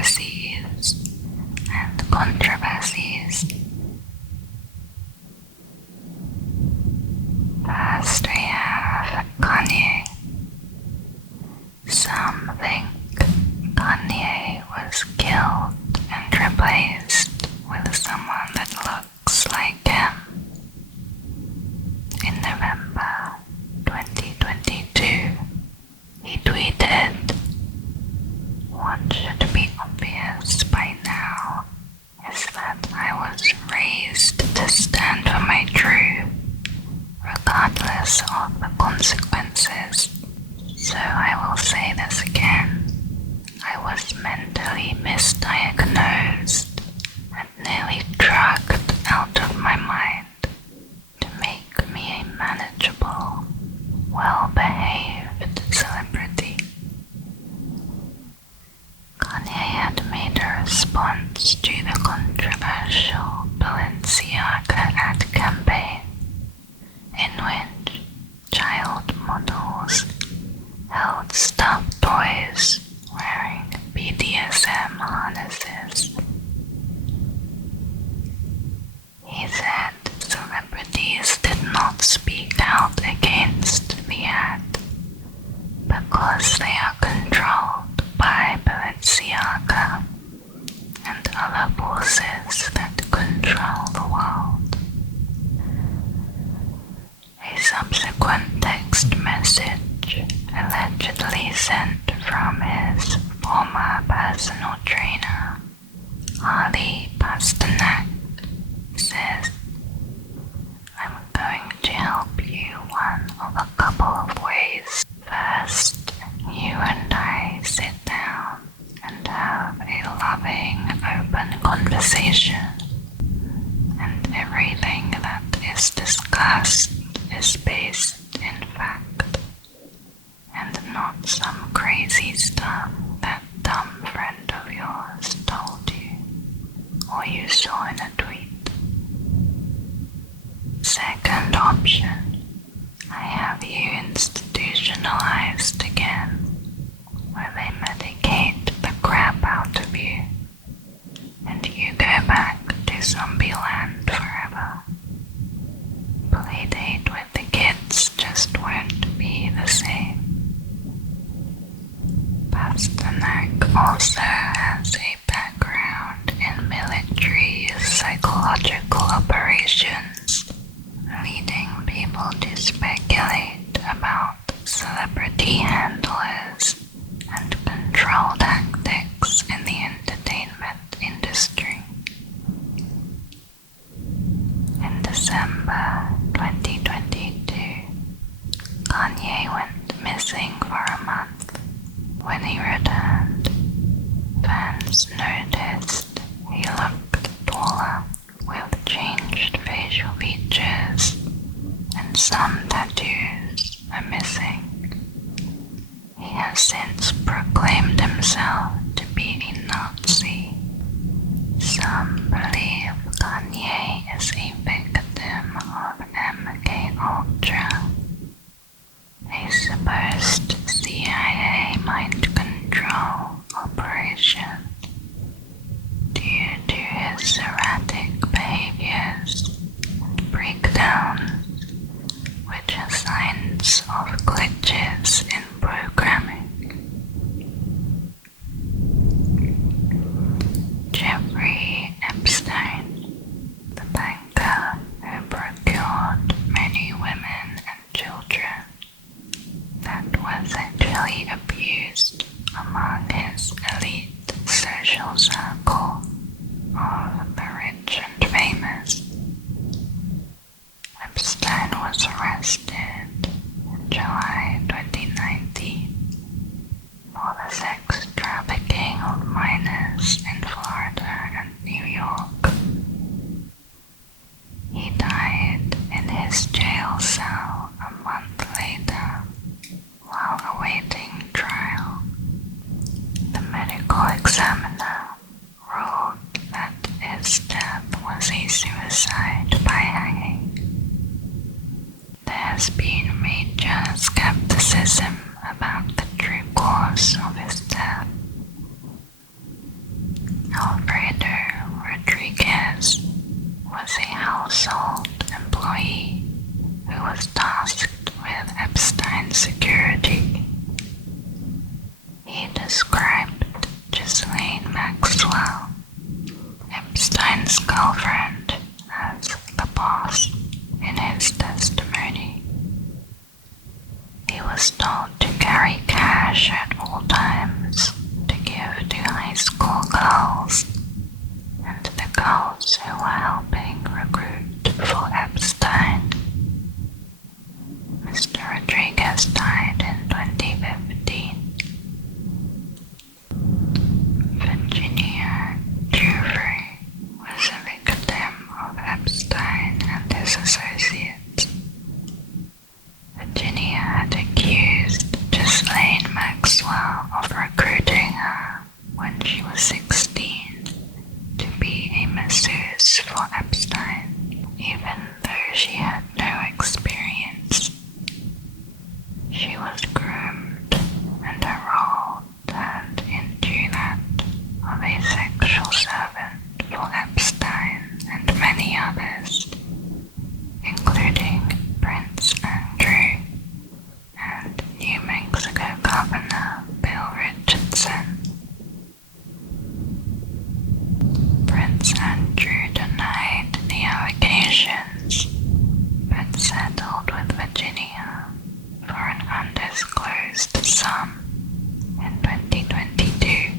conspiracies and controversies. First we have Kanye. Some think Kanye was killed and replaced with someone that looks like him. In November 2022, he tweeted, "What should be obvious by now is that I was raised to stand for my truth, regardless of the consequences. So I will say this again. I was mentally misdiagnosed and nearly drugged out of my mind to make me a manageable, well-behaved celebrity." Kanye had made a response to the controversial Balenciaga ad campaign, in which child models held stuffed toys wearing BDSM harnesses. He said celebrities did not speak out against the ad because they are controlled by Balenciaga and other forces that control the world. A subsequent text message allegedly sent from his former personal trainer, Ali Pasternak, says, "I'm going to help you one of a couple of ways. First, you and I sit down and have a loving, open conversation, and everything that is discussed is based in fact, and not some crazy stuff that dumb friend of yours told you, or you saw in a tweet. Second option, I have you institutionalized again, where they medicate the crap out of you, and you go back to zombie land forever. Playdate with the kids just won't be the same." Pasternak also has a background in military psychological operations, leading people to speculate about celebrity handlers and control tactics in the entertainment industry. In December 2022, Kanye went missing for a month. When he returned, fans noticed he looked taller with changed facial features, and some tattoos are missing. He has since proclaimed himself to be a Nazi. Some believe Kanye is a victim of MKUltra, a supposed CIA mind control operation. Due to his erratic behaviors and breakdowns, which are signs of glitches in programming. Jeffrey Epstein, the banker who procured many women and children, that was was told to carry cash at all times to give to high school girls, and the girls who were helping recruit for Epstein. Mr. Rodriguez died in 2015. Virginia Giuffre was a victim of Epstein and his associates. Virginia had accused Ghislaine Maxwell of recruiting her when she was 16 to be a masseuse for Epstein, even though she had no experience. She was groomed and her role turned into that of a sexual servant for Epstein and many others, including Prince Andrew and New Mexico Governor Bill Richardson. Prince Andrew denied the allegations, but settled with Virginia for an undisclosed sum in 2022,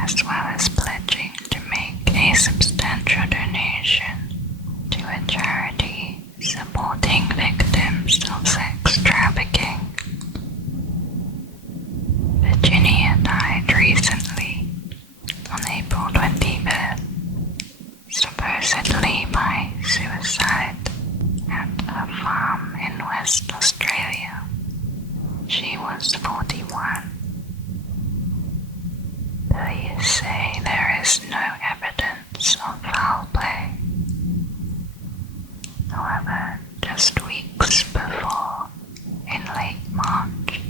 as well as pledging to make a substantial donation to a charity supporting victims of sex trafficking. Virginia died recently, on April 25th, supposedly by suicide at her farm in West Australia. She was 41. Police say there is no evidence of foul play. However, just weeks before, in late March,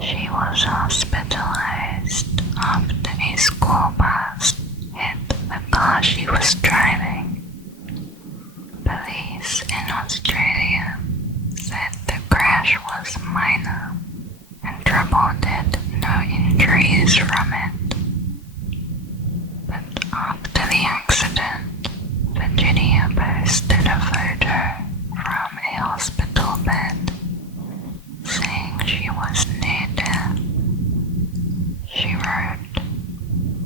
she was hospitalized after a school bus hit the car she was driving. Police in Australia said the crash was minor and reported no injuries from it. But after the accident, Virginia posted a photo from a hospital bed saying she was near death. She wrote,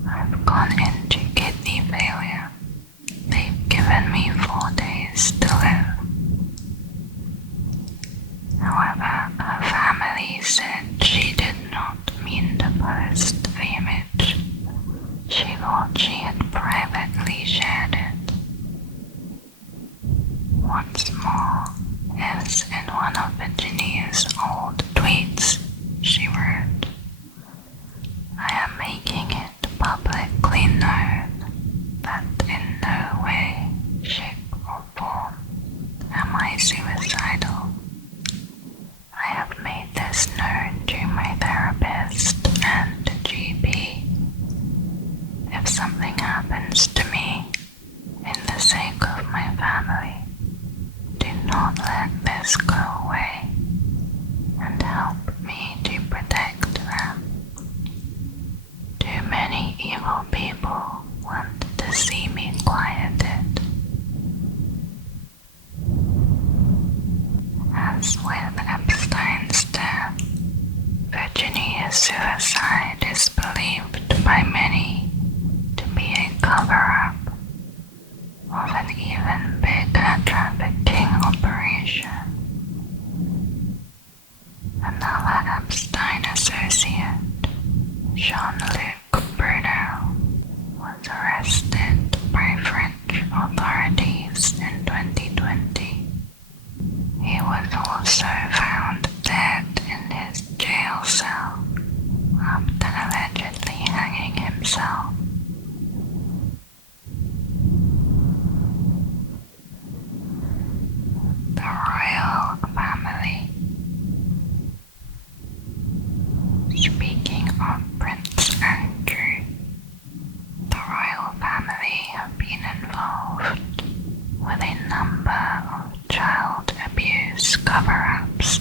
"I've gone into kidney failure. They've given me 4 days to live." However, her family said she did not mean to post the image. She thought she had privately shared it. What's more, as in one of Virginia's old tweets, she wrote, "I am making it publicly known that in no way, shape or form am I suicidal. I have made this known to my therapist and GP. If something happens to me, in the sake of my family, do not let this go away, and help me to protect them. Too many evil people want to see me quieted." As with Epstein's death, Virginia's suicide is believed by many to be a cover-up of an even bigger trafficking operation. Another Epstein associate, Jean-Luc Bruno, was arrested by French authorities in 2020. He was also found dead in his jail cell after allegedly hanging himself. The royal family. Speaking of Prince Andrew, the royal family have been involved with a number of child abuse cover-ups.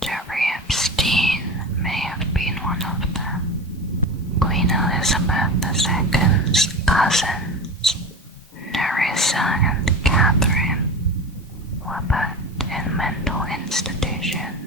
Jeffrey Epstein may have been one of them. Queen Elizabeth II's cousins, Nerissa and Catherine, were put in mental institutions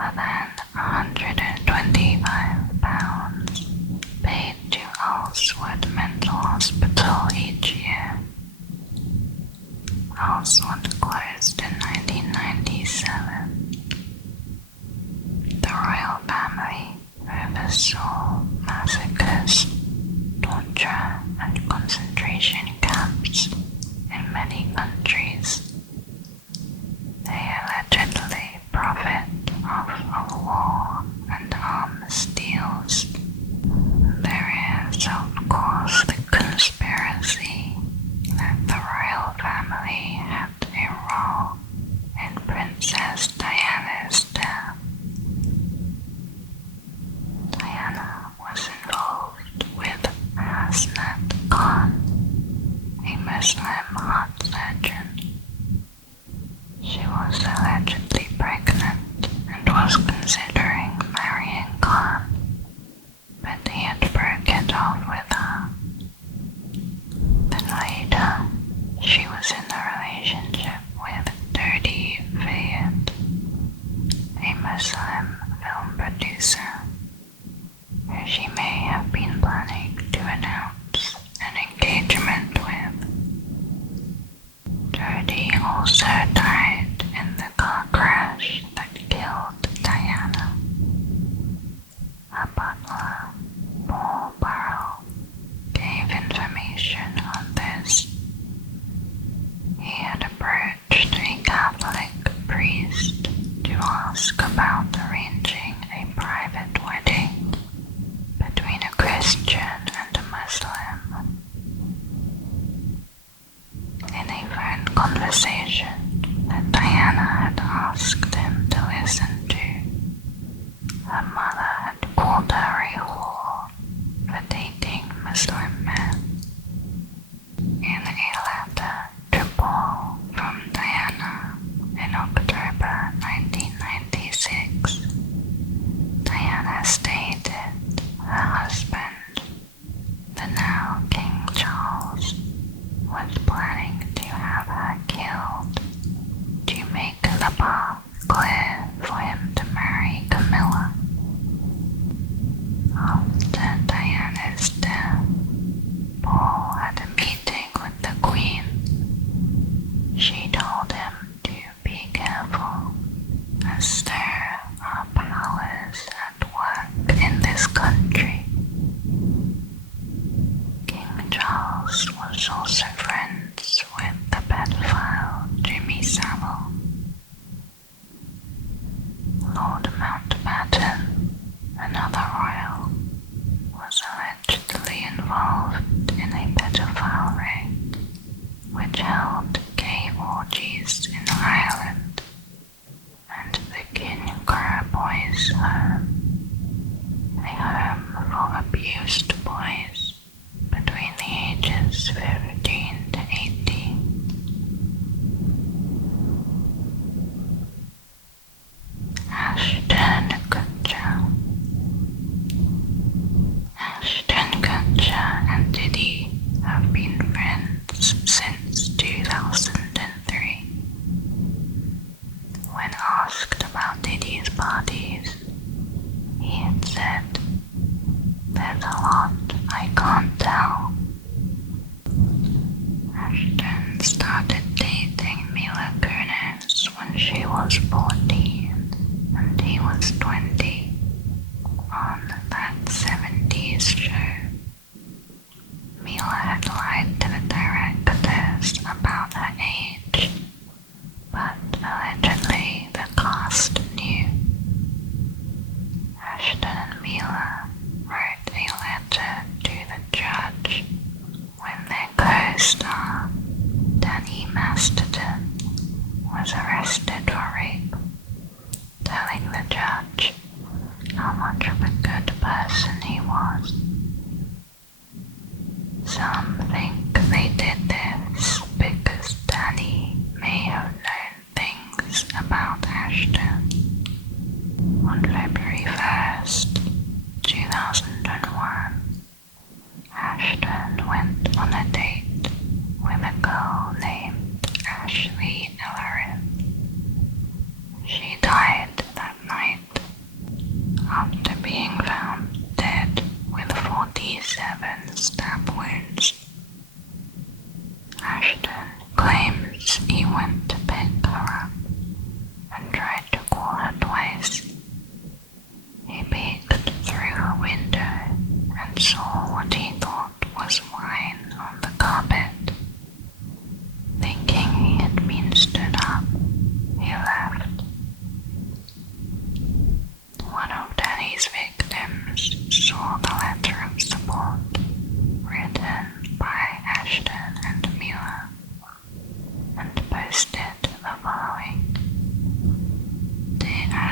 other than £125 paid to Alswood Mental Hospital each year. Alswood closed in 1997. The royal family oversaw massacres, torture, and concentration camps in many countries. They allegedly profit off of war and arms deals. There is, of course, the conspiracy that the royal family had a role in Princess Diana's death. Diana was involved with Ashton Kutcher, a Muslim heart surgeon. She was allegedly pregnant and was considering marrying Khan, but he had broke it off with her. Then later, she was in a relationship with Diddy, a Muslim film producer, who she may have been planning to announce an engagement with. Diddy also died in the car crash that killed Diana. Her butler, Paul Burrell, gave information on this. He had approached a Catholic priest to ask about arranging a private wedding between a Christian and a Muslim. In a phone conversation that Diana had asked him to listen to, her mother had called her a whore for dating Muslim men. In a letter to Paul from Diana in October 1996, Diana stated her husband, the now King Charles, was planning to have her killed to make the path clear for him to marry Camilla. After Diana's death, Paul had a meeting with the Queen. She told him to be careful, as there are powers at work in this country. King Charles was also friends with the pedophile Jimmy Savile. Lord Mountbatten, another royal, was allegedly involved in a pedophile ring which held gay orgies in Ireland and the Kinghorn Boys' Home, a home for abused boys between the ages 15 to 18. Ashton Kutcher. Ashton Kutcher and Diddy have been friends since 2003. When asked about Diddy's parties, he had said, "There's a lot I can't tell." Ashton started dating Mila Kunis when she was 14 and he was 20 on that 70s show. Mila had lied to the directors about her age, but allegedly the cast knew. Ashton and Mila wrote a letter to the judge when their co-star, Danny Masterton, was arrested for rape, telling the judge how much of a good person he was. Some think they did this because Danny may have known things about Ashton. On February 1st, 2001, Ashton went on a date with a girl named Ashley Ellerin. She died that night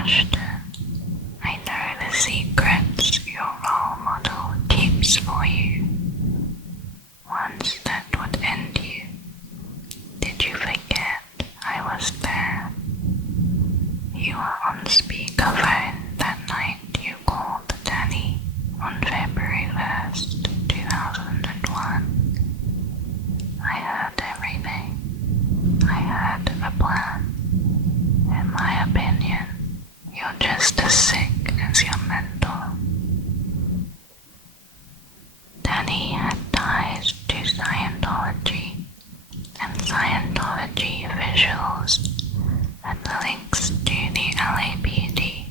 Ashton, I know the secrets your role model keeps for you. Ones that would end you. Did you forget I was there? You were on speakerphone that night you called Danny on February 1st, 2001. I heard everything. I heard the plan. In my opinion, you're just as sick as your mentor. Danny had ties to Scientology, and Scientology officials had links to the LAPD,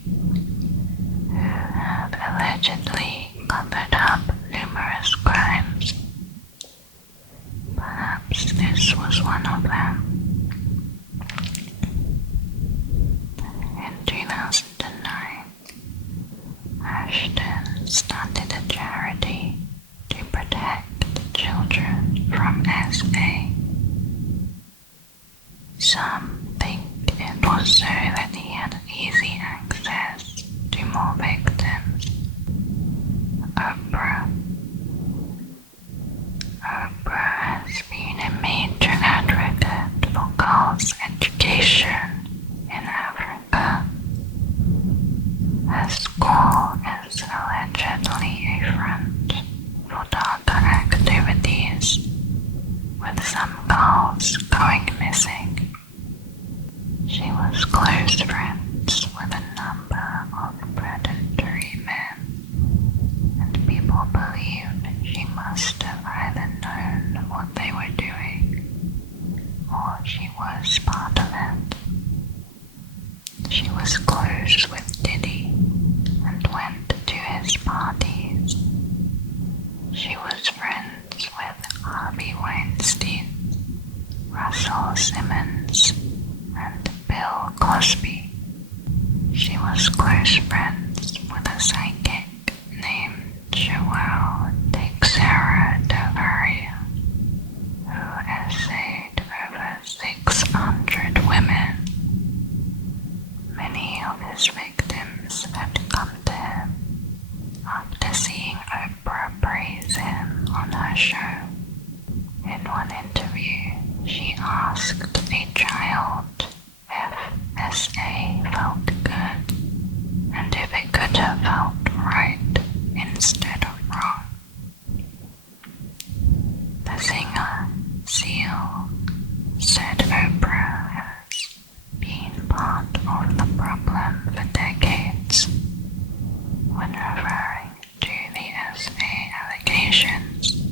who have allegedly covered up numerous crimes. Perhaps this was one of them. In 2009, Ashton started a charity to protect children from SA. Some think it was so that he had easy access to more victims. Oprah has been a major advocate for girls' education in Africa. Her school is allegedly a front for darker activities, with some girls going missing. She was close friends with a number of predatory men, and people believe she must have either known what they were doing, or she was part of it. She was close with Diddy and went to his parties. She was friends with Harvey Weinstein, Russell Simmons, and Bill Cosby. She was close friends with a psychic named Joelle Teixeira Davaria, who essayed over 600 women. Many of his victims had come to him after seeing Oprah praise him on her show. In one interview, she asked a child if SA felt good and if it could have felt right instead of wrong. The singer, Seal, said Oprah has been part of the problem for decades. When referring to the SA allegations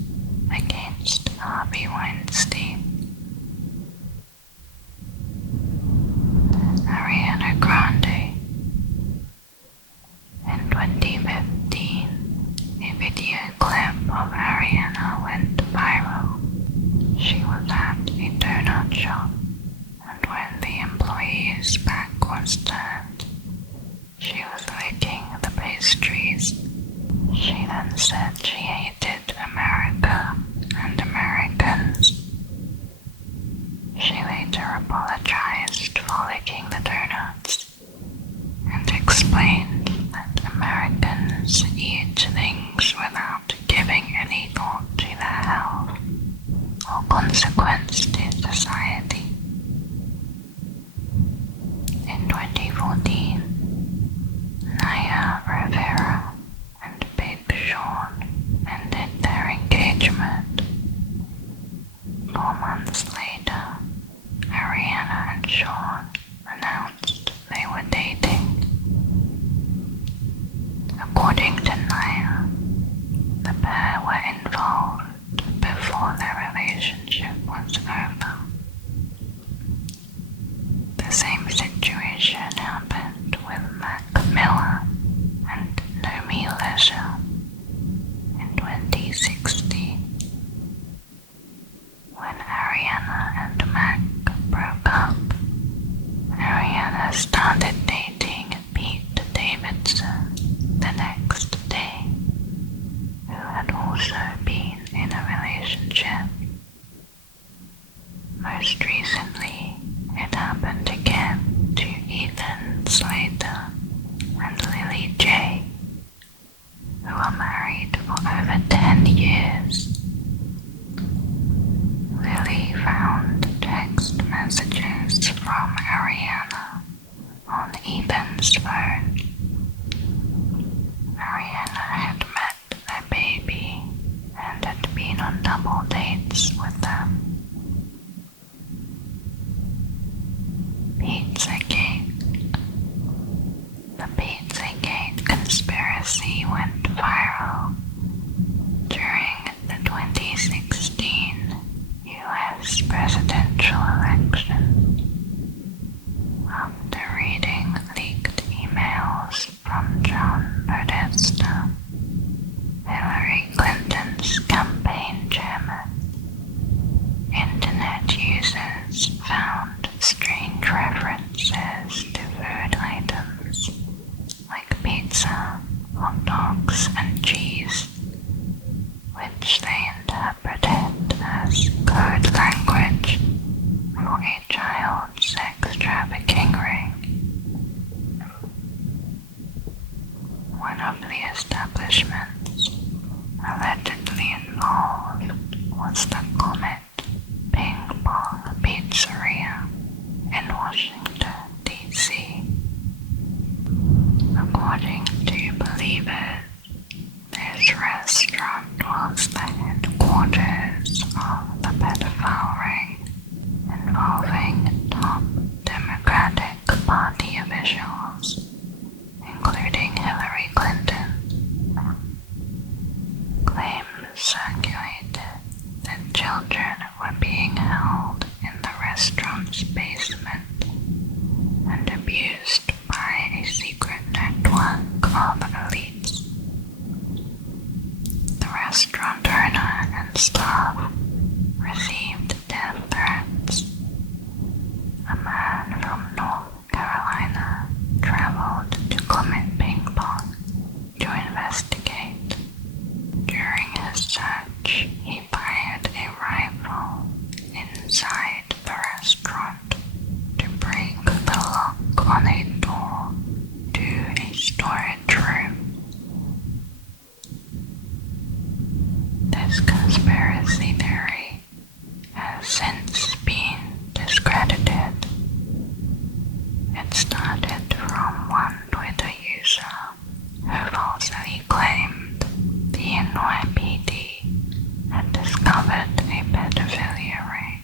against Harvey Weinstein, Ariana Grande. In 2015, a video clip of Ariana went viral. She was at a donut shop, and when the employee's back was turned, she was licking the pastries. She then said she hated America and Americans. She later apologized for licking the donuts and explained that Americans eat things without giving any thought to their health or consequence to society. In 2014, Naya Rivera and Big Sean conspiracy went viral during the 2016 US presidential election. After reading leaked emails from John Podesta, Hillary Clinton's campaign chairman, internet users found strange references to food items like pizza, hot dogs, and cheese, which they interpreted as code language for a child sex trafficking ring. One of the establishments allegedly involved was the Comet Ping Pong Pizzeria in Washington, D.C. According to believers, this restaurant was the headquarters of the pedophile ring involving top Democratic Party officials, including Hillary Clinton. Claims circulated that children were being held in the restaurant's basement and abused by a secret network of elites. The restaurant owner and staff received death threats. A man from North Carolina traveled to Comet Ping Pong to investigate. During his search, he fired a rifle inside the restaurant to break the lock on a door to a storage room. This conspiracy theory has since been discredited. It started from one Twitter user who falsely claimed the NYPD had discovered a pedophilia ring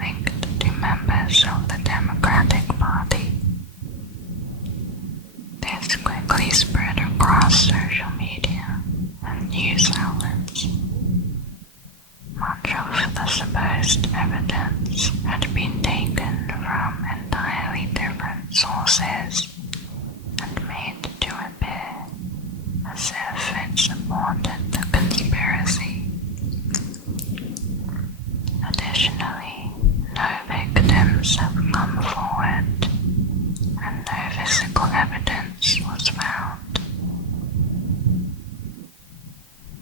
linked to members of the Democratic Party. This quickly spread across social media and news outlets. Much of the supposed evidence had been taken from entirely different sources and made to appear as if it supported the conspiracy. Additionally, no victims have come forward and no physical evidence was found.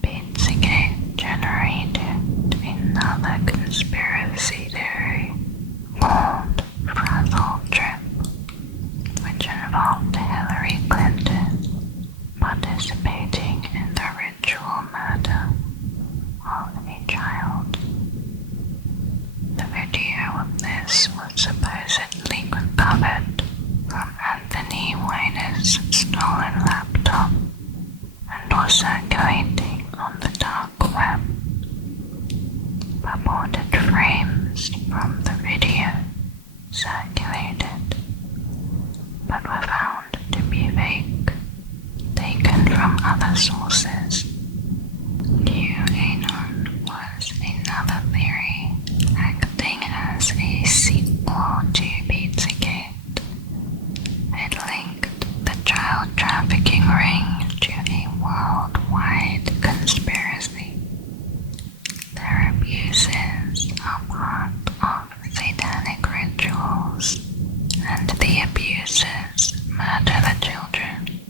Pizzagate generated another conspiracy theory called Frazzle Trip, which involved Hillary Clinton participating in the ritual murder of a child. The video of this was supposedly recovered from Anthony Weiner's stolen laptop and was circulating on the dark web. Purported frames from the video circulated, but were found to be fake, taken from other sources. QAnon was another theory, acting as a sequel to Pizzagate. It linked the child trafficking ring to a worldwide conspiracy. Their abuses are part of satanic rituals, and the abusers murder the children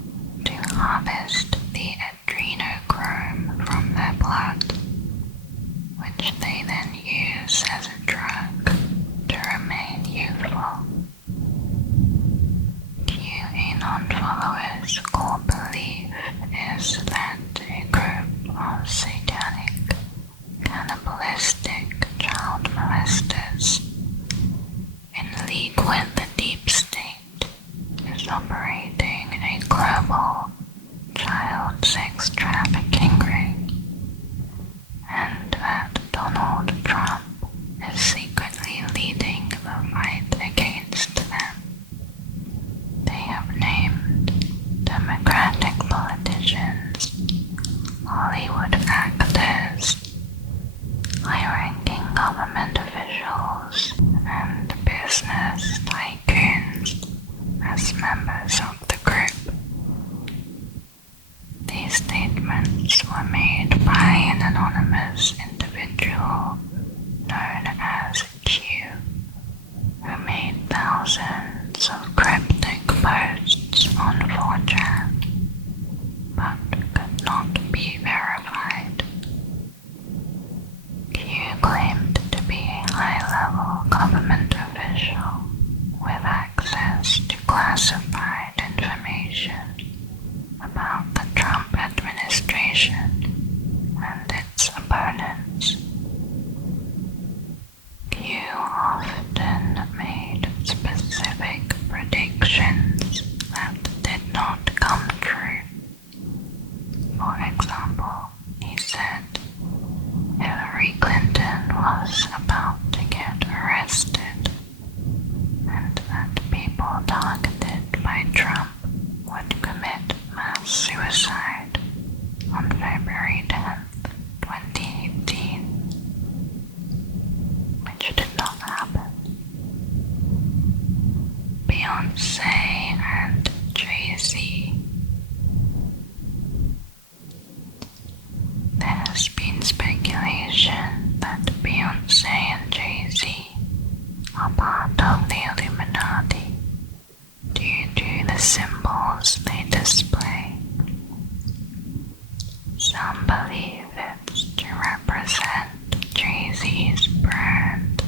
to harvest the adrenochrome from their blood, which they then use as a drug to remain youthful. QAnon followers' core belief is that a group of satanic, cannibalistic child molesters in league with the deep state is operating a global child sex trafficking ring, and that Donald Trump is secretly leading the fight against them. They have named statements were made by an anonymous individual known as Q, who made thousands of cryptic posts on 4chan, but could not be verified. Q claimed to be a high-level government official with access to classified information about the Trump administration and its opponents. Q often made specific predictions that did not come true. For example, he said Hillary Clinton was about to get arrested and that people targeted by Trump would commit mass suicide on February 10th, 2018, which did not happen. Beyonce and JayZ. There's been speculation that Beyonce and JayZ are part of the Illuminati due to the symbols they display. Some believe it's to represent JayZ's brand,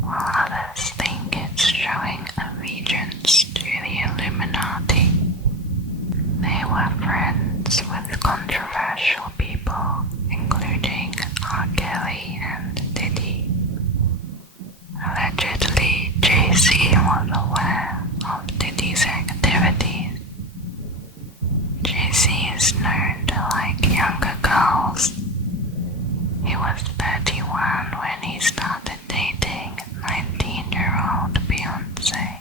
while others think it's showing allegiance to the Illuminati. They were friends with controversial people, including R. Kelly and Diddy. Allegedly, JayZ was aware of Diddy's activities. JayZ is known to like younger girls. He was 31 when he started dating 19-year-old Beyonce.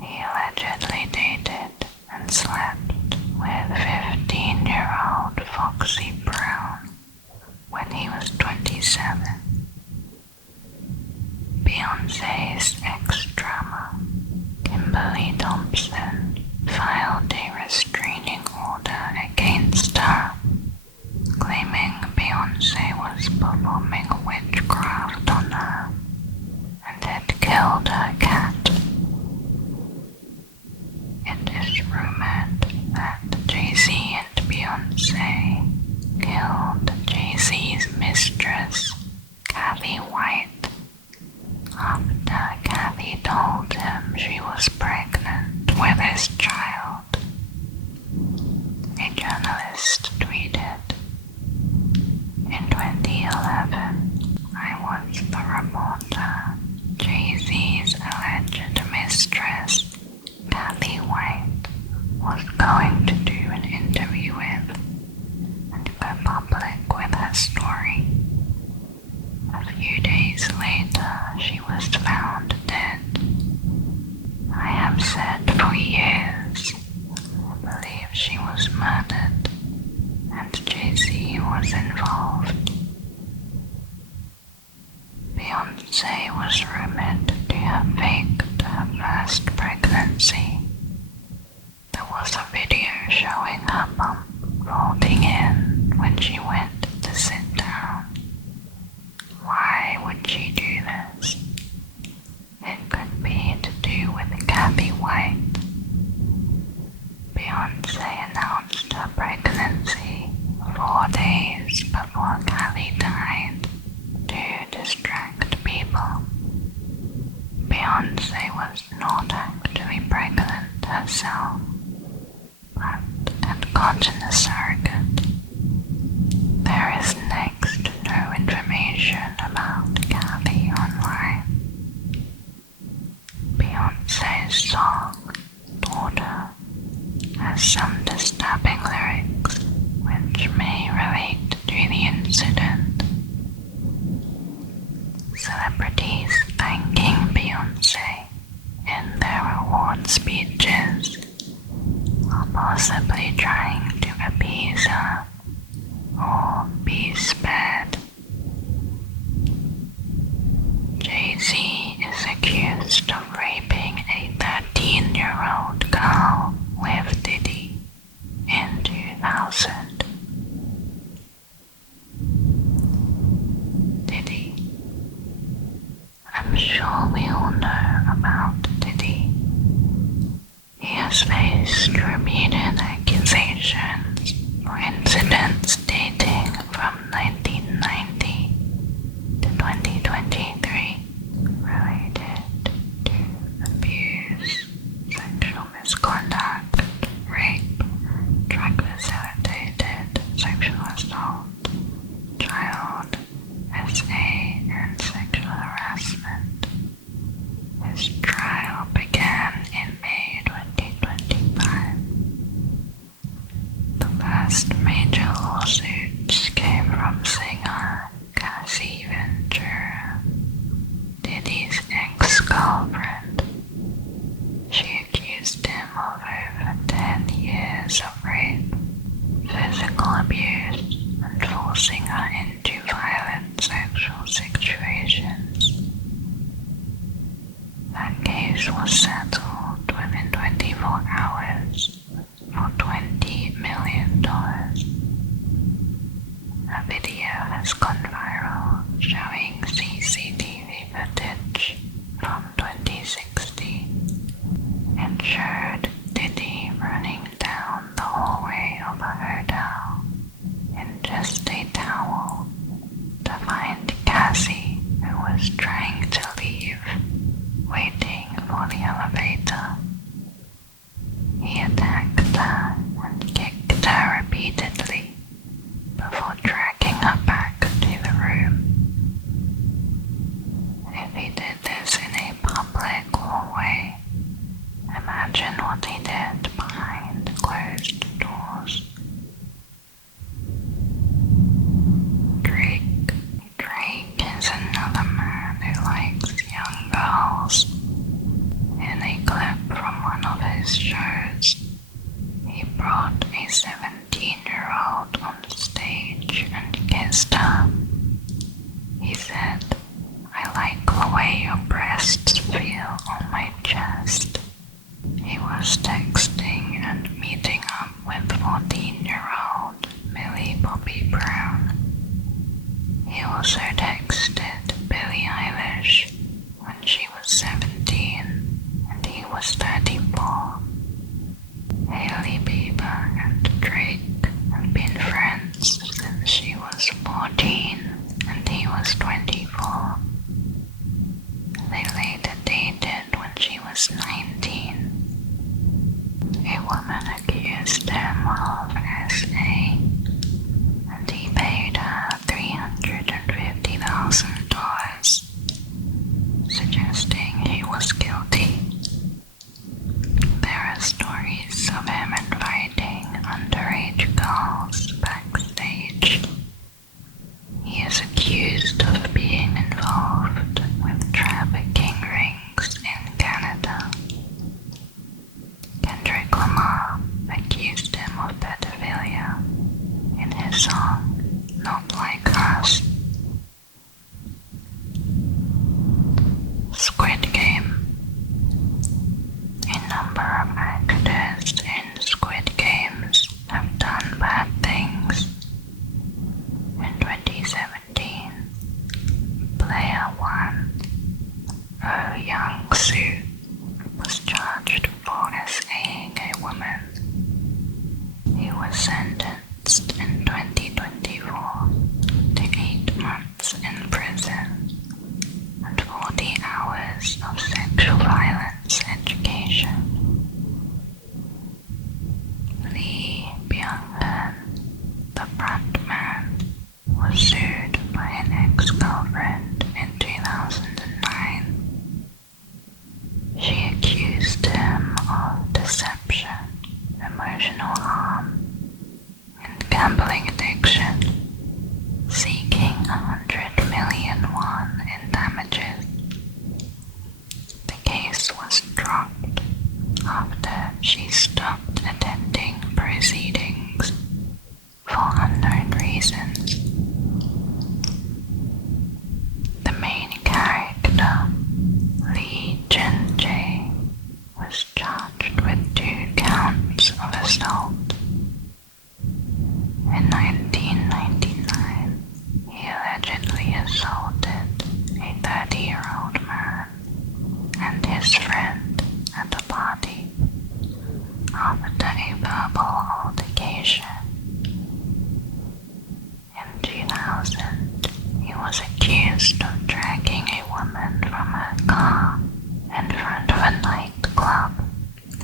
He allegedly dated and slept with 15-year-old Foxy Brown when he was 27. Beyonce's ex-drummer, Kimberly Thompson, filed a restraining order against her, claiming Beyonce was performing witchcraft on her and had killed her cat. It is rumored that JayZ and Beyonce killed JayZ's mistress, Kathy White, after Kathy told him she was pregnant with his child. A journalist tweeted, "In 2011, I was the reporter JayZ's alleged mistress, Kathy White, was going to do an interview with and go public with her story. A few days later, she was found dead. I have said for years, I believe she was murdered, and JayZ was involved." Beyonce was rumored to have faked her first pregnancy. There was a video showing her bump folding in when she went to sit down. Why would she do this? It could be to do with Kathy White. Beyonce announced her pregnancy 4 days before Kathy died to distract people. Beyonce was not actually pregnant herself, but had gotten a surrogate. There is next to no information about Kathy online. Beyonce's song, Daughter, has some disturbing lyrics which may relate to the incident. Celebrities thanking Beyonce in their award speeches are possibly trying to appease her or be spared. JayZ is accused of raping a 13-year-old girl with Diddy in 2000. has faced repeated accusations for incidents dating from 1990 to 2023 related to abuse, sexual misconduct, rape, drug-facilitated sexual assault, child, SA, and sexual harassment. His trial began in May 2025. The first major lawsuits came from singer Cassie Ventura, Diddy's ex-girlfriend. She accused him of over 10 years of rape, physical abuse, and forcing her into violent sexual situations. That case was settled within 24 hours for $20 million. A video has gone viral showing CCTV footage from 2016. It showed Diddy running down the hallway of a hotel in just a towel to find Cassie, who was trying to leave, waiting for the elevator. He attacked her and kicked her repeatedly before dragging her back to the room. If he did this in a public hallway, imagine what he did behind closed doors. Drake is another man who likes young girls. In a clip from one of his shows, he brought a 17-year-old on stage and kissed her. He said, "I like the way your breasts feel on my chest." He was texting and meeting up with 14-year-old Millie Bobby Brown. He also texted Billie Eilish when she was 17 and he was 34. Hailey Bieber and Drake have been friends since she was 14 and he was 24. They later dated when she was 19. A woman accused him of SA, and he paid her $350,000, suggesting he was guilty. There are stories of him inviting underage girls backstage. He is accused of being involved with trafficking rings in Canada. Kendrick Lamar accused him of pedophilia in his song Not Like Us. Squid Game. A number of actors in Squid Games have done bad things. In 2017, Player 1, Oh Young-soo, was charged for SAing a woman. He was sentenced in 2024 to 8 months in prison and 40 hours of sexual violence education. Lee Byung-hun, the frontman, was sued by an ex-girlfriend in 2009. She accused him of deception, emotional harm, and gambling addiction, seeking 100 million won in damages. The case was dropped after she stopped attending proceedings for unknown reasons. The main character, Lee Jin-jae, was charged with 2 counts of assault. In 1999, he allegedly assaulted a 30-year-old man and his friend at a party. after a verbal altercation. In 2000, he was accused of dragging a woman from her car in front of a nightclub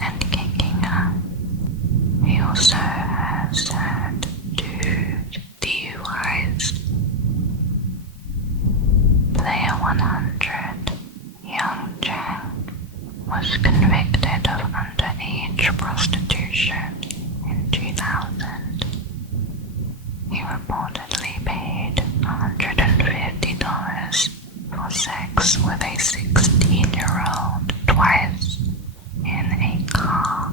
and kicking her. He also has had 2 DUIs. Player 100, Young Chang, was convicted of underage prostitution in 2000. He reportedly paid $150 for sex with a 16-year-old twice in a car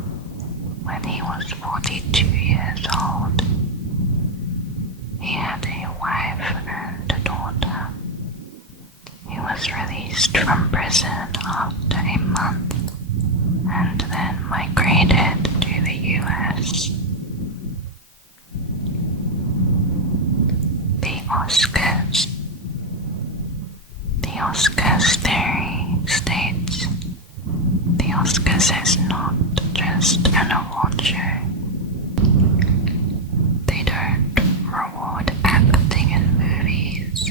when he was 42 years old. He had a wife and a daughter. He was released from prison after a month and then migrated to the US. The Oscars. The Oscars theory states the Oscars is not just an award show. They don't reward acting in movies,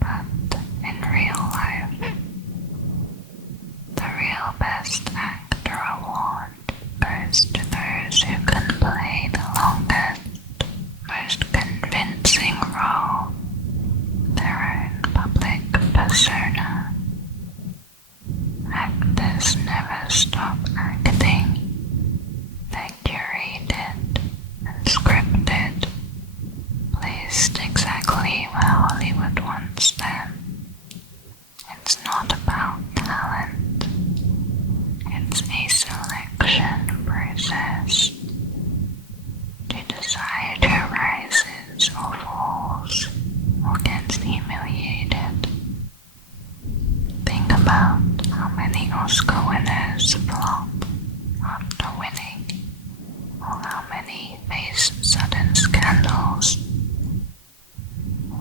but in real life. The real Best Actor award goes to those who can play the longest, most convincing role, their own public persona. Actors never stop acting. They're curated and scripted, placed exactly where Hollywood wants them. It's not about talent. It's a selection process to decide who rises or falls or gets humiliated. Think about how many Oscar winners flop after winning, or how many face sudden scandals.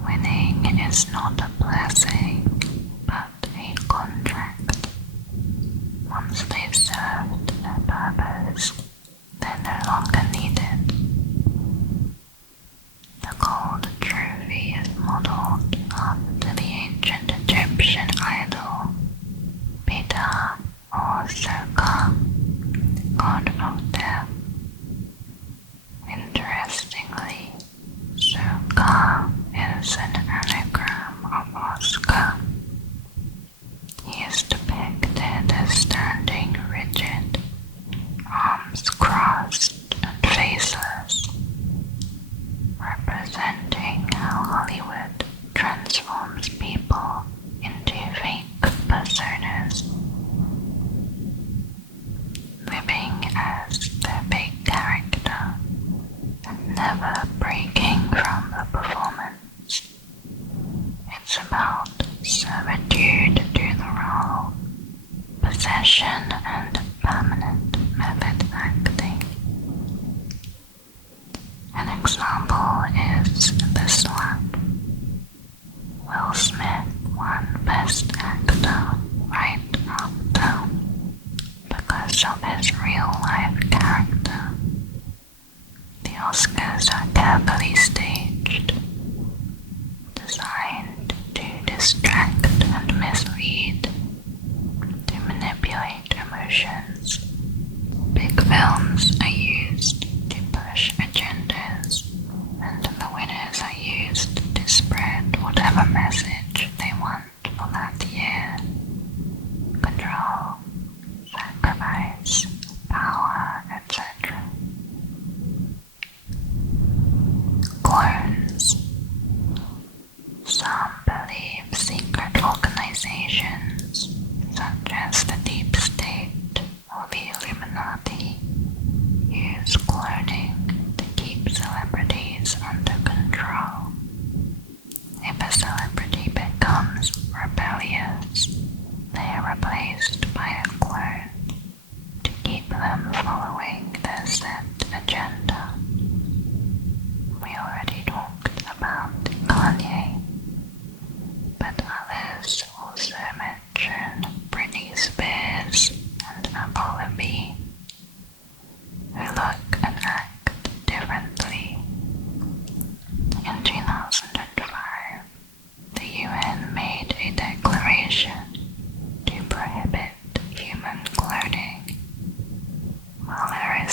Winning is not a blessing, but a contract. Once they've served their purpose, they're no longer needed. The gold trophy is modeled after the ancient Egyptian idol, Beta or Soka, god of death. Interestingly, Soka is an anagram of Oscar. He is depicted as standing rigid, arms crossed and faceless, representing how Hollywood transforms people into fake personas, living as their fake character and never breaking from the performance. It's about servitude to the role, possession and permanent method acting. An example is The Slap. Will Smith won Best Actor right after because of his real-life character. The Oscars are carefully staged, designed to distract and mislead, to manipulate emotions. Big films are used to push agendas, and the winners are used to spread whatever message they want for that year. Control, sacrifice, power, etc. Clones. Some believe secret organizations, such as the Deep State or the Illuminati,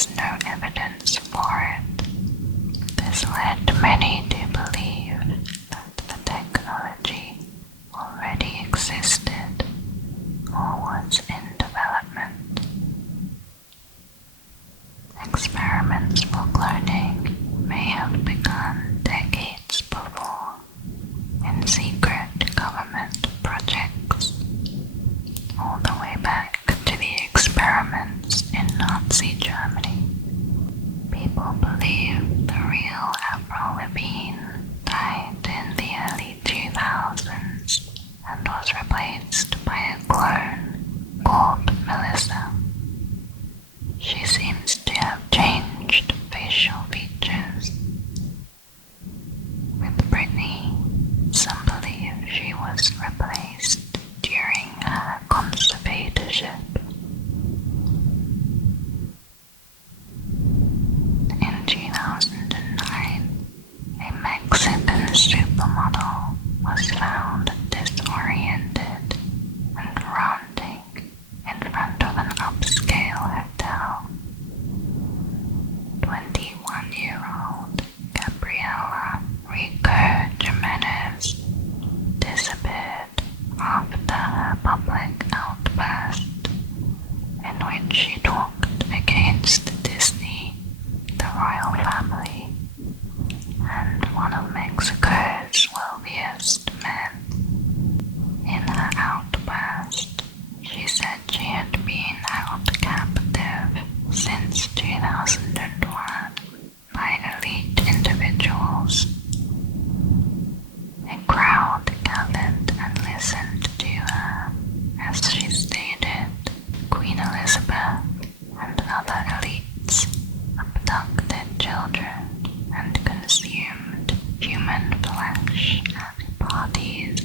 was no evidence for it. This led many to believe that the technology already existed or was in development. Experiments for cloning may have begun decades before in secret government projects, all the way back to the experiments in Nazi Germany. People believe the real Avril Lavigne died in the early 2000s and was replaced by a clone called Melissa. She seems to have changed facial features. With Britney, some believe she was replaced during her conservatorship. In 2009, a Mexican supermodel was found disoriented and ranting in front of an upscale hotel. 21-year-old Gabriela Jimenez disappeared after her public outburst in which she talked against Disney, the royal family, and one of Mexico's wealthiest men. In her outburst, she said she had been held captive since 2001 by elite individuals. A crowd gathered and listened to her as she stated Queen Elizabeth and other elites abducted children and consumed human flesh at parties.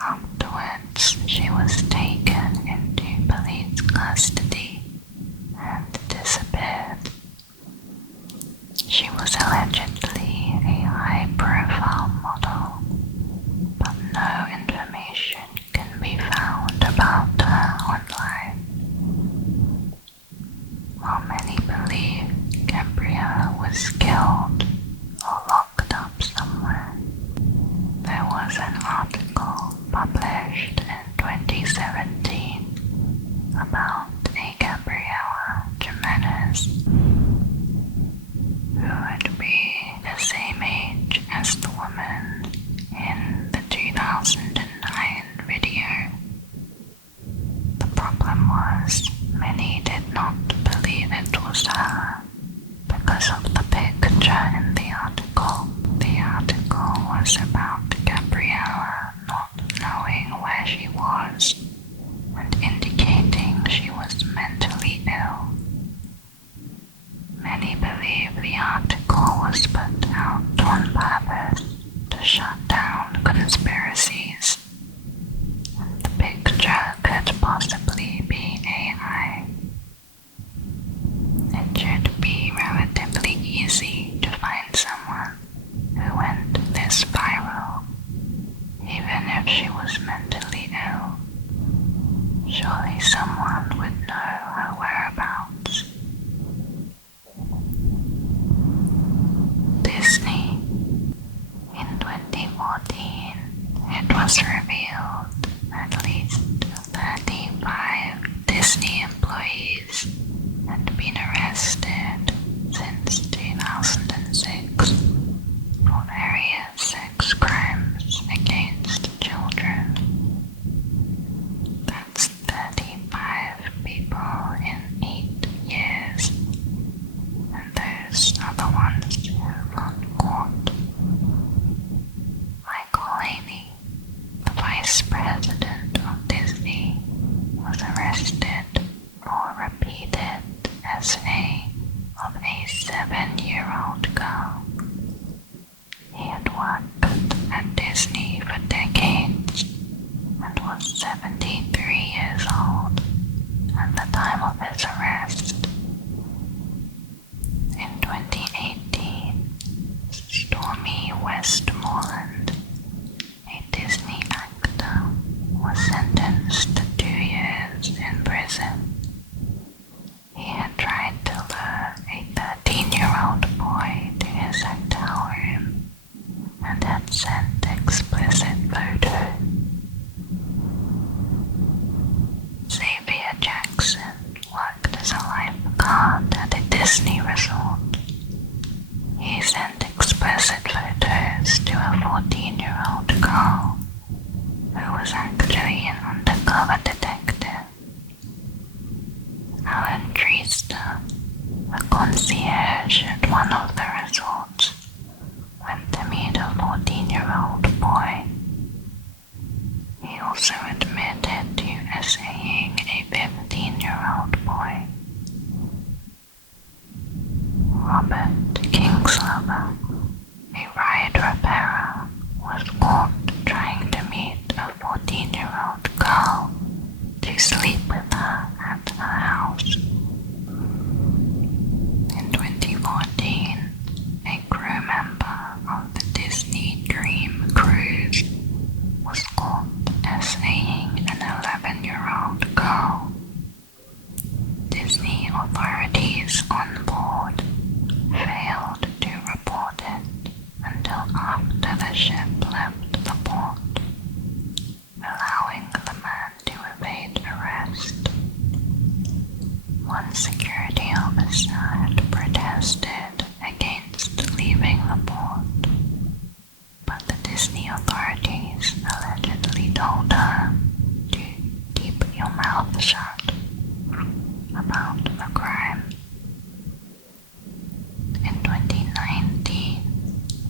Afterwards, she was taken into police custody and disappeared. She was allegedly a high-profile model, but no information can be found about her online. While many believe Gabriela was killed or locked up somewhere, there was an article published in 2017 about a Gabriela Jimenez who would be the same age as the woman in the 2009 video. The problem was many did not believe it was her because of the picture in the article. The article was about Gabriela not knowing where she was and indicating she was mentally ill. Many believe the article was put out on purpose to shut down conspiracies, and the picture could possibly be AI. It should be relatively easy to find someone who went this viral, even if she was mentally ill. Surely someone would know her whereabouts. Disney. In 2014, it was revealed at least 35 Disney employees had been arrested since 2006 for various sex crimes against children. That's 35 people in 8 years, and those are the ones who got caught. Michael Laney, the vice president of Disney, was arrested for repeated SA of a 7-year-old girl. He had worked at Disney for decades and was 73 years old at the time of his arrest. In 2018, Stormy Westmoreland, a Disney actor, was sentenced to 2 years in prison. He had tried Disney resort. He sent explicit photos to a 14-year-old girl who was actually an undercover detective. Alan Treaster, the concierge at one of the resorts, went to meet a 14-year-old boy. He also admitted to essaying a 15-year-old boy. Robert Kingslover, a ride repairer, was caught trying to meet a 14-year-old girl to sleep with her at her house. In 2014, a crew member of the Disney Dream Cruise was caught essaying an 11-year-old girl. Disney authorities on board failed to report it until after the ship left the port, allowing the man to evade arrest. One security officer had protested against leaving the port, but the Disney authorities allegedly told her to keep your mouth shut about the crime. In 2019,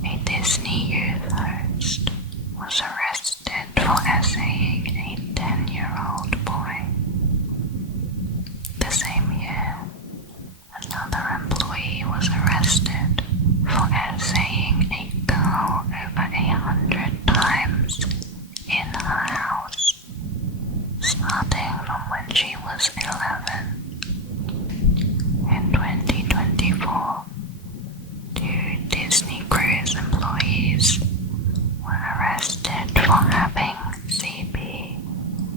a Disney youth host was arrested for essaying a 10-year-old boy. The same year, another employee was arrested for essaying a girl over 100 times in her house, starting from when she was 11. In 2024, 2 Disney Cruise employees were arrested for having CP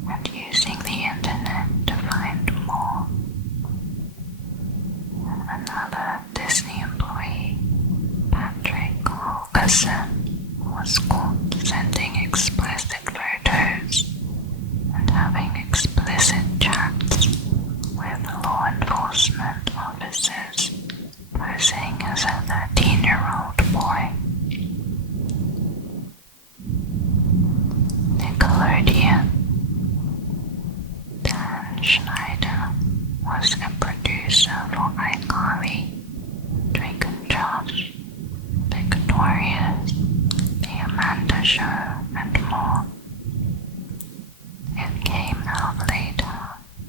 and using the internet to find more. Another Disney employee, Patrick Holgerson, was caught sending explicit photos and having explicit chats with law enforcement officers posing as a 13-year-old boy. Nickelodeon. Dan Schneider was a producer for iCarly, Drake and Josh, Victorious, The Amanda Show, and more. It came out later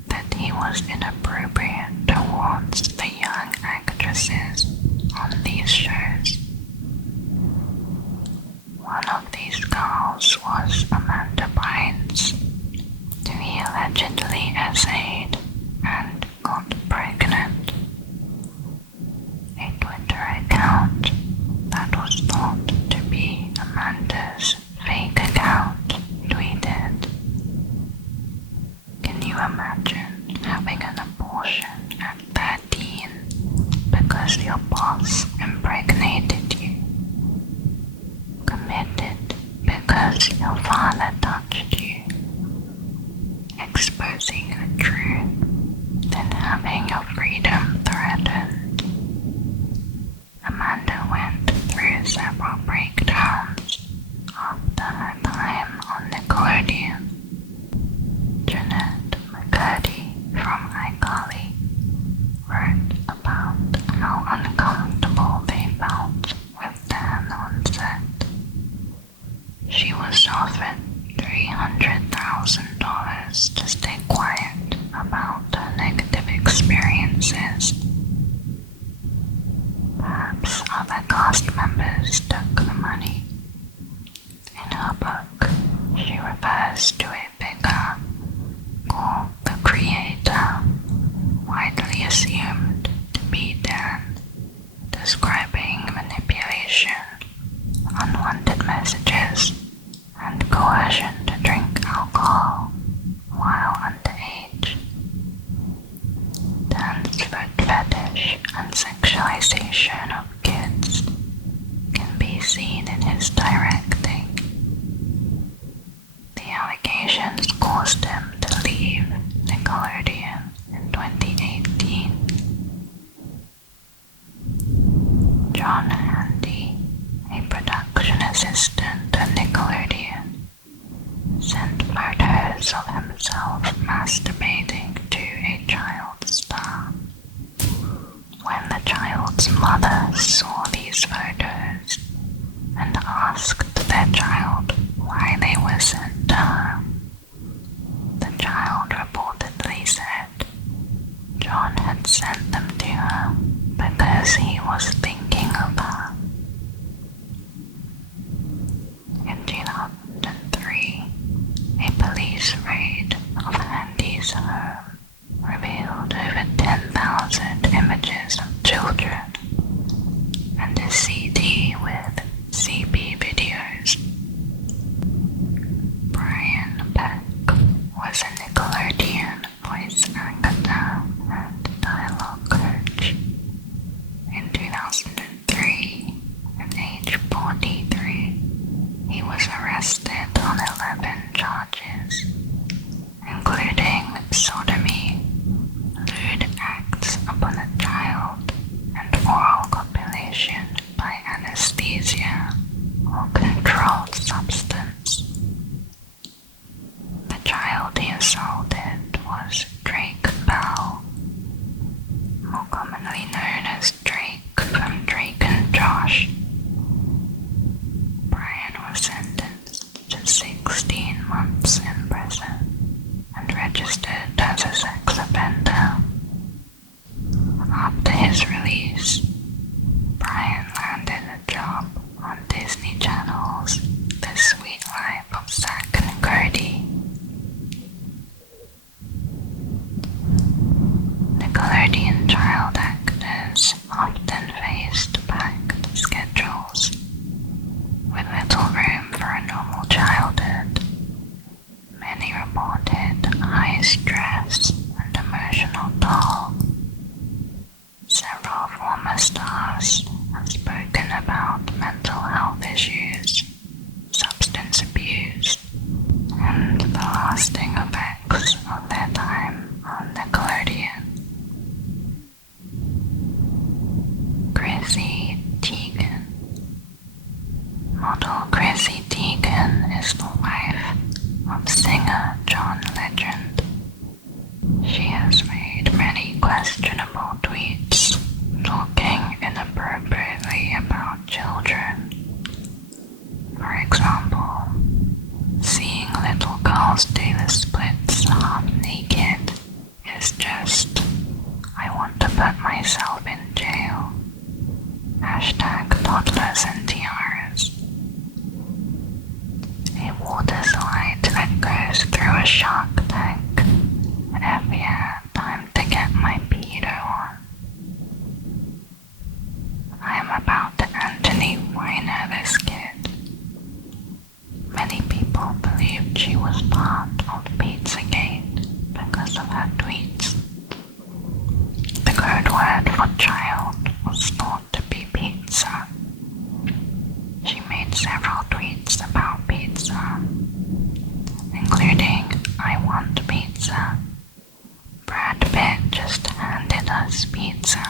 that he was inappropriate towards the young actresses on these shows. One of these girls was Amanda Bynes, who he allegedly essayed and got pregnant. A Twitter account that was thought to be Amanda's fake account tweeted, "Can you imagine having an abortion at 13 because your boss impregnated you? Committed because your father touched you? Exposing the truth, then having your freedom threatened." Amanda went through several breakdowns after her time on Nickelodeon. Jeanette McCurdy from iCarly wrote about how uncomfortable they felt with Dan on set. She was offered $300,000 to stay quiet about her negative experiences. Perhaps other cast members took the money. In her book, she refers to a figure called the Creator, widely assumed to be Dan, describing manipulation, unwanted messages, and coercion to drink alcohol while underage. Dan's foot fetish and sexualization of kids can be seen in his directing. The allegations caused him to leave Nickelodeon in 2018. John Handy, a production assistant at Nickelodeon, sent photos of himself masturbating to a child star. When the child's mother saw these photos and asked their child why they were sent to her, the child reportedly said John had sent them to her because he was thinking of her. In 2003, a police raid of Handy's home revealed over 10,000 images of children and a CD with CB videos. Brian Peck was a Nickelodeon voice actor and dialogue coach. In 2003, at age 43, he was arrested on 11 charges, including sodomy, lewd acts upon a child, and oral copulation by anesthesia or controlled substance. The child he assaulted was Drake Bell, more commonly known as Drake from Drake and Josh. Brian was sentenced to 16 months in prison and registered as a sex offender. After his release, Brian landed a job on Disney Channel's The Sweet Life of Zack and Cody. Nickelodeon child actors often faced packed schedules, with little room for a normal childhood. Many reported high stress and emotional toll. Several former stars have spoken about mental health issues, substance abuse, and the lasting effects of their time on Nickelodeon. Chrissy Tegan. Model Chrissy Tegan is the wife of singer John Legend. She has made many questionable tweets talking inappropriately about children. For example, seeing little girls do the splits half naked is just, I want to put myself in jail. Hashtag toddlers and tiaras. A water slide that goes through a shark tank. F yeah, time to get my pedo on. I am about to Anthony Weiner this kid. Many people believed she was part of Pizzagate because of her tweets. The code word for child was thought to be pizza. She made several tweets about pizza, including I want pizza. Brad Pitt just handed us pizza.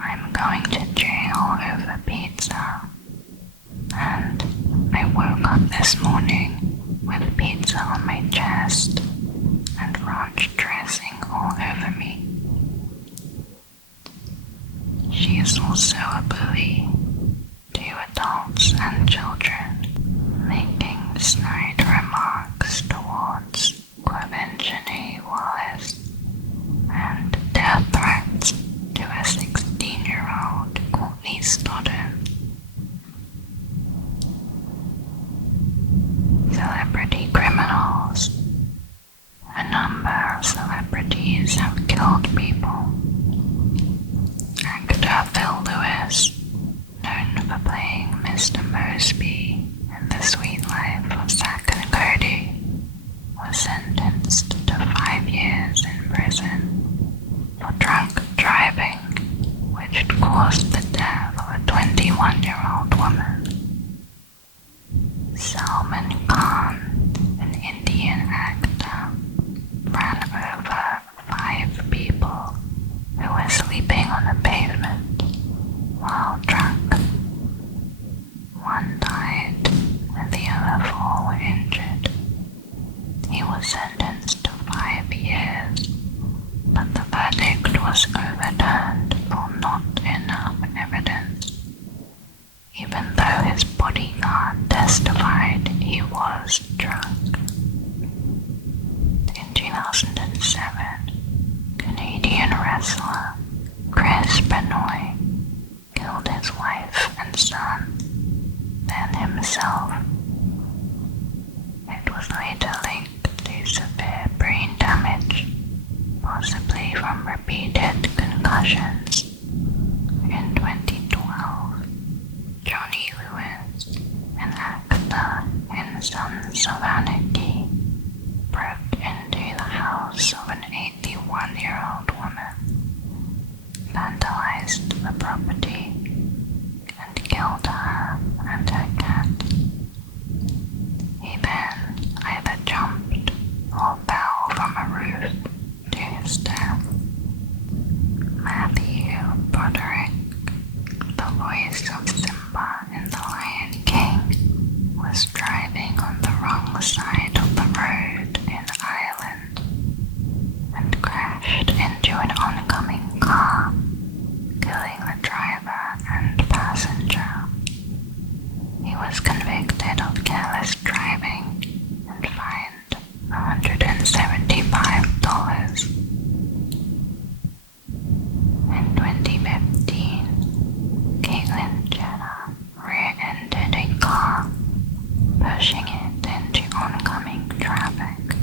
I'm going to jail over pizza. And I woke up this morning with pizza on my chest and ranch dressing all over me. She is also a bully to adults and children, making snide remarks towards Quentin Wallace and death threats to a 16-year-old Courtney Stodden. Celebrity criminals. A number of celebrities have killed people. Actor Phil Lewis, known for playing Mr. Mosby in The Sweet Life of Zack and Cody, was sentenced to 5 years in prison for drunk driving, which caused the death of a 21-year-old woman. Salman Khan, an Indian actor, ran over 5 people who were sleeping on the pavement while Benoit killed his wife and son, then himself. It was later linked to severe brain damage, possibly from repeated concussions. In 2012, Johnny Lewis, an actor in Sons of Anarchy, broke into the house of an 81-year-old woman, vandalized the property, and killed her and her cat. He then either jumped or fell from a roof to his death. Matthew Broderick, the voice of Simba in The Lion King, was driving on the wrong side of the road in Ireland and crashed into an oncoming car, killing the driver and passenger. He was convicted of careless driving and fined $175. In 2015, Caitlyn Jenner rear-ended a car, pushing it into oncoming traffic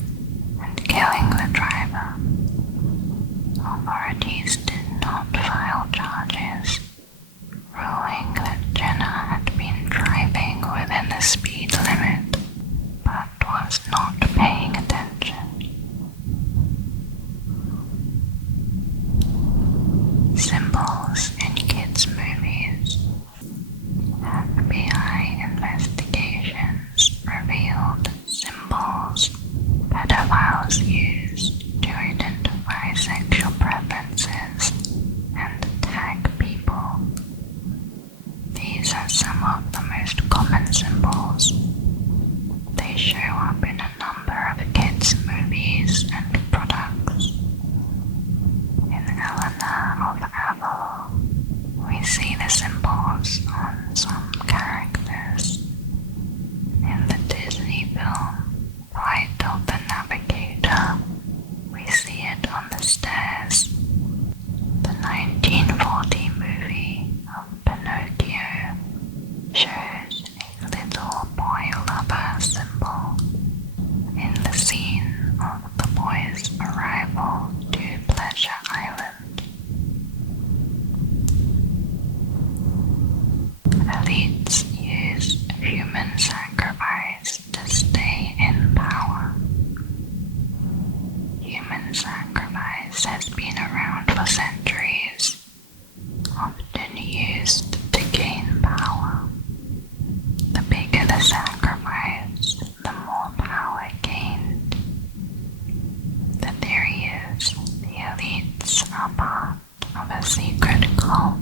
and killing the driver. Authorities did not file charges, ruling that Jenner had been driving within the speed limit but was not paying attention. Symbols in kids' movies. FBI investigations revealed symbols pedophiles use to identify sexual preferences and tag people. These are some of the most common symbols. They show up in a number of kids' movies and products. In Eleanor of Avalor, we see the symbols on some characters. In the Disney film Flight of the Navigator, we see it on the stairs. The 1940 movie of Pinocchio shows a little boy lover symbol in the scene of the boy's arrival to Pleasure Island. Elites use human sacrifice to stay in power. Human sacrifice has been around for centuries, often used to gain power. The bigger the sacrifice, the more power gained. The theory is the elites are part of a secret cult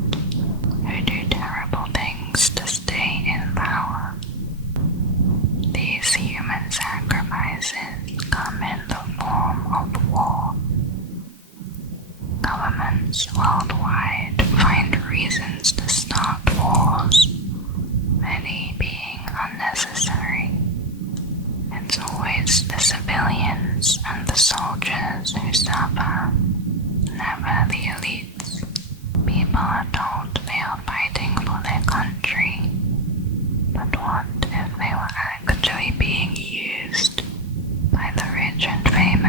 who do terrible things to stay in power. These human sacrifices come in the form of war. Governments worldwide find reasons to start wars, many being unnecessary. It's always the civilians and the soldiers who suffer, never the elites. People are told they are fighting for their country, but what if they were actually being used by the rich and famous?